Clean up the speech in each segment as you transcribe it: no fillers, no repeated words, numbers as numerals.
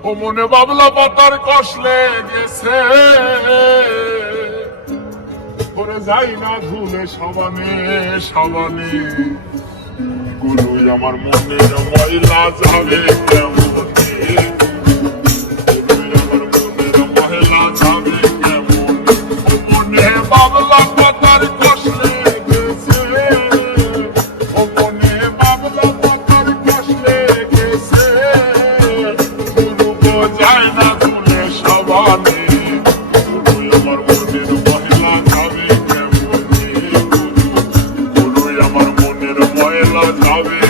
ও মনে বাবলা পাতার কষলে গেছে করে যাই না ধুলে সাবানে সাবানে গুলোই আমার মনের ময়লা যাবে কেমন আমার মনের ময়লা যাবে কেমন ও মনে বাবলা পাতার কষলে গেছে ও মনে বাবলা পাতার কষলে গেছে গুলো যায় না ধুলে সাবানে আমার মনের ময়লা যাবে কেমন গুলোই আমার মনের ময়লা যাবে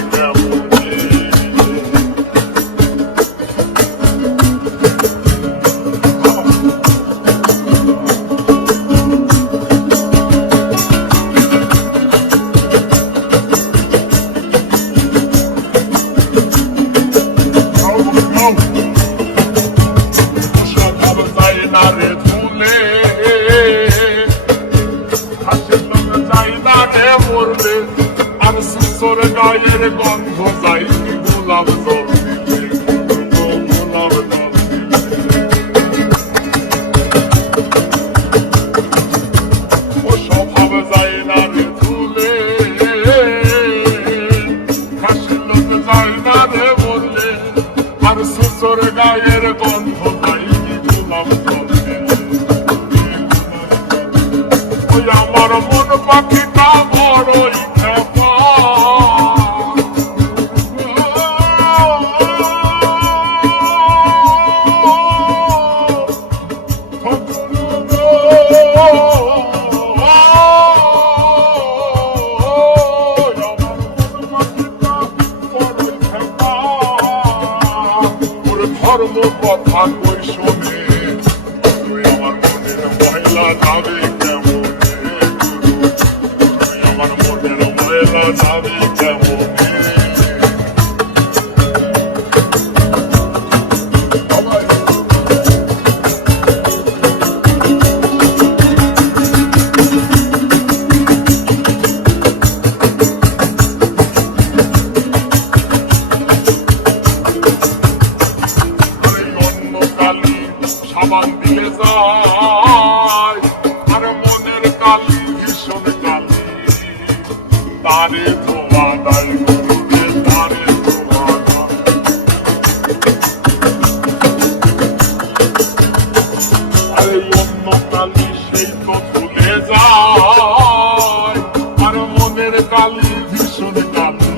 গায়ের গন্ধ যাইনি গোলাপ জল দিলে গোলাপ জল ও স্বভাব যায় না রে ধুলে হাসির লোক যায় না রে বললে আর সুসর গায়ের গন্ধ যাইনি গোলাপ জল দিলে ওই আমার মন পাখিটা বড়ই ধর্ম কথা কই শোনে তুই আমার মনের ময়লা যাবে কেমন তুই আমার মনের ময়লা যাবে কেমন সাবান দিলে যায় আর মনের কালি ভীষণ কালি তারে ধোয়া দায় গুরুরে তারে ধোয়া আরে অন্য কালি সেই তো ধুলে যায় আর মনের কালি ভীষণ কালি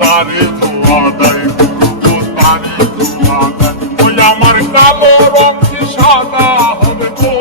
তারে ধোয়া দায় গুরু তারে ধোয়া দায় ওই আমার কালো রং কি সাদা হবে গো